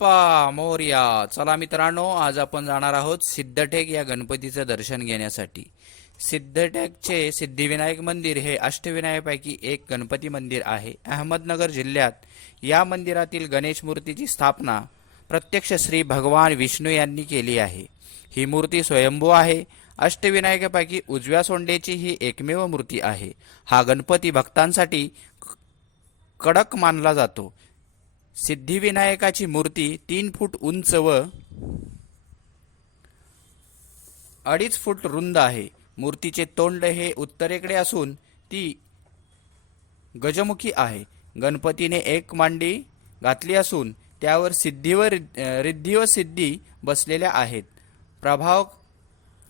बाप्पा मोर्या. चला मित्रांनो आज आपण जाणार आहोत सिद्धटेक या गणपतीचं दर्शन घेण्यासाठी. सिद्धटेकचे सिद्धिविनायक मंदिर हे अष्टविनायकापैकी एक गणपती मंदिर आहे. अहमदनगर जिल्ह्यात या मंदिरातील गणेश मूर्तीची स्थापना प्रत्यक्ष श्री भगवान विष्णू यांनी केली आहे. ही मूर्ती स्वयंभू आहे. अष्टविनायकापैकी उजव्या सोंडेची ही एकमेव मूर्ती आहे. हा गणपती भक्तांसाठी कडक मानला जातो. सिद्धिविनायकाची मूर्ती तीन फूट उंच व अडीच फूट रुंद आहे. मूर्तीचे तोंड हे उत्तरेकडे असून ती गजमुखी आहे. गणपतीने एक मांडी घातली असून त्यावर सिद्धी व रिद्धी व सिद्धी बसलेल्या आहेत. प्रभाव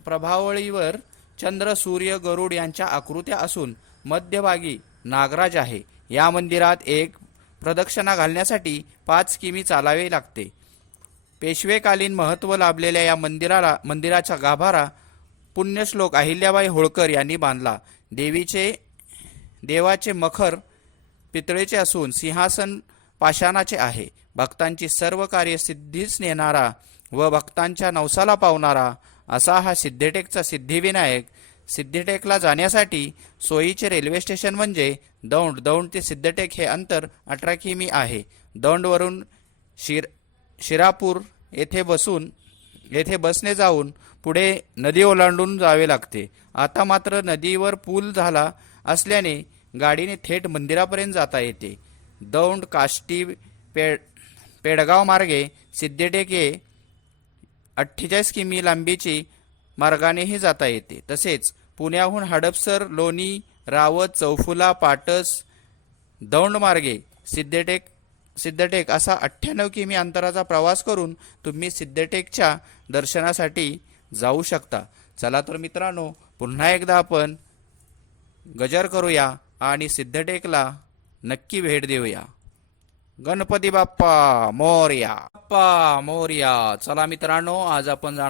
प्रभावळीवर चंद्र सूर्य गरुड यांच्या आकृत्या असून मध्यभागी नागराज आहे. या मंदिरात एक प्रदक्षिणा घालण्यासाठी पाच किमी चालावे लागते. पेशवेकालीन महत्त्व लाभलेल्या या मंदिराला मंदिराचा गाभारा पुण्यश्लोक अहिल्याबाई होळकर यांनी बांधला. देवीचे देवाचे मखर पितळेचे असून सिंहासन पाषाणाचे आहे. भक्तांची सर्व कार्य सिद्धीच नेणारा व भक्तांच्या नवसाला पावणारा असा हा सिद्धेटेकचा सिद्धिविनायक सिद्धटेकला जाण्यासाठी सोयीचे रेल्वे स्टेशन म्हणजे दौंड. दौंड ते सिद्धटेक हे अंतर अठरा किमी आहे. दौंडवरून शिर शिरापूर येथे बसून येथे बसने जाऊन पुढे नदी ओलांडून जावे लागते. आता मात्र नदीवर पूल झाला असल्याने गाडीने थेट मंदिरापर्यंत जाता येते. दौंड काष्टी पेड पेडगाव मार्गे सिद्धटेक हे अठ्ठेचाळीस किमी लांबीची मार्गानेही जाता येते. तसेच पुण्याहून हडपसर लोणी रावत चौफुला पाटस दौंडमार्गे सिद्धटेक सिद्धटेक असा अठ्ठ्याण्णव किमी अंतराचा प्रवास करून तुम्ही सिद्धटेकच्या दर्शनासाठी जाऊ शकता. चला तर मित्रांनो पुन्हा एकदा आपण गजर करूया आणि सिद्धटेकला नक्की भेट देऊया. गणपती बाप्पा मोर्या. बाप्पा मोर्या. चला मित्रांनो आज आपण